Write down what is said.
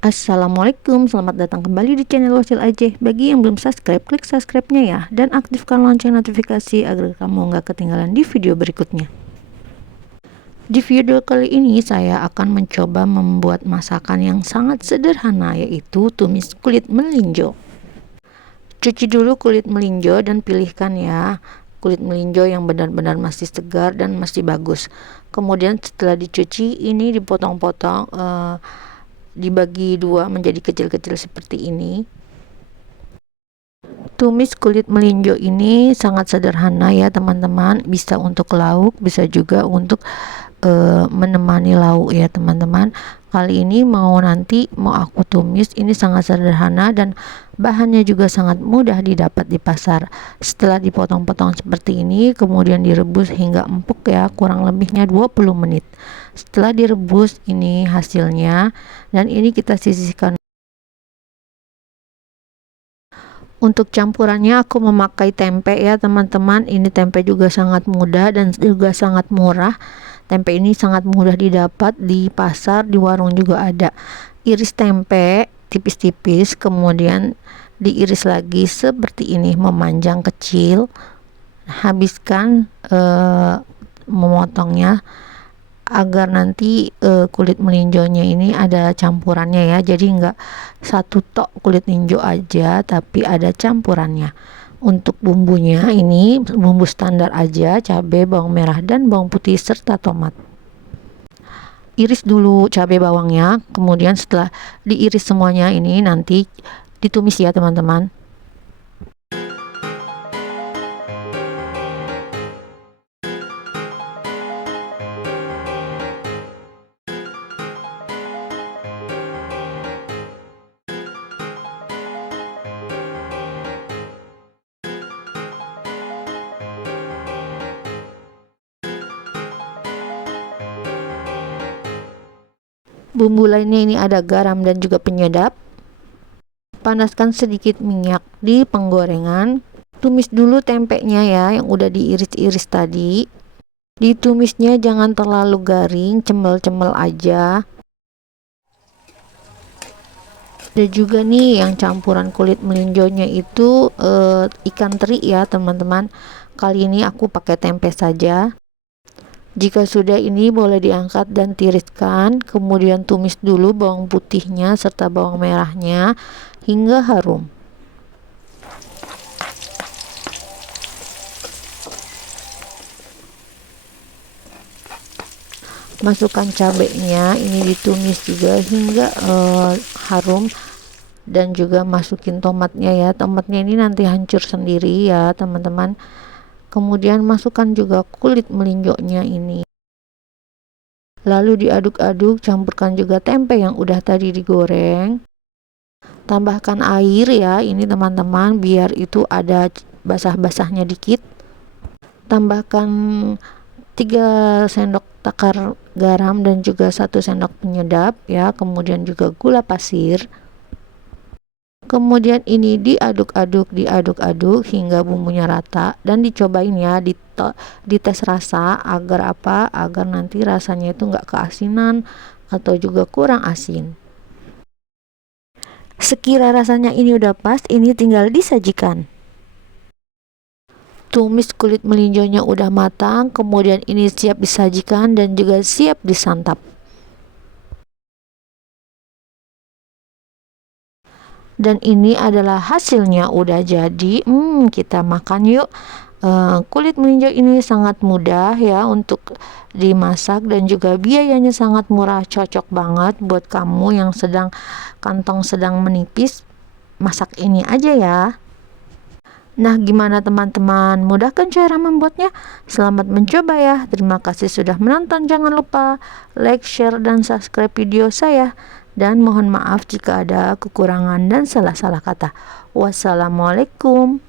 Assalamualaikum, selamat datang kembali di channel Wasil Aceh. Bagi yang belum subscribe, klik subscribe-nya ya, dan aktifkan lonceng notifikasi agar kamu nggak ketinggalan di video berikutnya. Di video kali ini saya akan mencoba membuat masakan yang sangat sederhana, yaitu tumis kulit melinjo. Cuci dulu kulit melinjo dan pilihkan ya kulit melinjo yang benar-benar masih segar dan masih bagus. Kemudian setelah dicuci, ini dipotong-potong, dibagi dua menjadi kecil-kecil seperti ini. Tumis kulit melinjo ini sangat sederhana ya teman-teman, bisa untuk lauk, bisa juga untuk menemani lauk ya teman-teman. Kali ini mau aku tumis, ini sangat sederhana dan bahannya juga sangat mudah didapat di pasar. Setelah dipotong-potong seperti ini, kemudian direbus hingga empuk ya, kurang lebihnya 20 menit. Setelah direbus, ini hasilnya, dan ini kita sisihkan. Untuk campurannya aku memakai tempe ya teman-teman. Ini tempe juga sangat mudah dan juga sangat murah. Tempe ini sangat mudah didapat di pasar, di warung juga ada. Iris tempe tipis-tipis, kemudian diiris lagi seperti ini, memanjang kecil. Habiskan memotongnya agar nanti kulit melinjonya ini ada campurannya ya, jadi enggak satu tok kulit melinjo aja, tapi ada campurannya. Untuk bumbunya ini bumbu standar aja, cabai, bawang merah, dan bawang putih serta tomat. Iris dulu cabai bawangnya, kemudian setelah diiris semuanya ini nanti ditumis ya teman-teman. Bumbu lainnya ini ada garam dan juga penyedap. Panaskan sedikit minyak di penggorengan. Tumis dulu tempenya ya yang udah diiris-iris tadi. Ditumisnya jangan terlalu garing, cemel-cemel aja. Ada juga nih yang campuran kulit melinjonya itu ikan teri ya teman-teman. Kali ini aku pakai tempe saja. Jika sudah, ini boleh diangkat dan tiriskan, kemudian tumis dulu bawang putihnya serta bawang merahnya hingga harum. Masukkan cabenya, ini ditumis juga hingga harum, dan juga masukin tomatnya ya. Tomatnya ini nanti hancur sendiri ya teman-teman. Kemudian masukkan juga kulit melinjonya ini. Lalu diaduk-aduk, campurkan juga tempe yang udah tadi digoreng. Tambahkan air ya, ini teman-teman, biar itu ada basah-basahnya dikit. Tambahkan 3 sendok takar garam dan juga 1 sendok penyedap ya, kemudian juga gula pasir. Kemudian ini diaduk-aduk hingga bumbunya rata, dan dicobain ya, dites rasa agar apa? Agar nanti rasanya itu enggak keasinan atau juga kurang asin. Sekira rasanya ini udah pas, ini tinggal disajikan. Tumis kulit melinjonya udah matang, kemudian ini siap disajikan dan juga siap disantap. Dan ini adalah hasilnya udah jadi. Kita makan yuk. Kulit melinjo ini sangat mudah ya untuk dimasak dan juga biayanya sangat murah, cocok banget buat kamu yang kantong sedang menipis. Masak ini aja ya. Nah, gimana teman-teman? Mudah kan cara membuatnya? Selamat mencoba ya. Terima kasih sudah menonton. Jangan lupa like, share, dan subscribe video saya. Dan mohon maaf jika ada kekurangan dan salah-salah kata. Wassalamualaikum.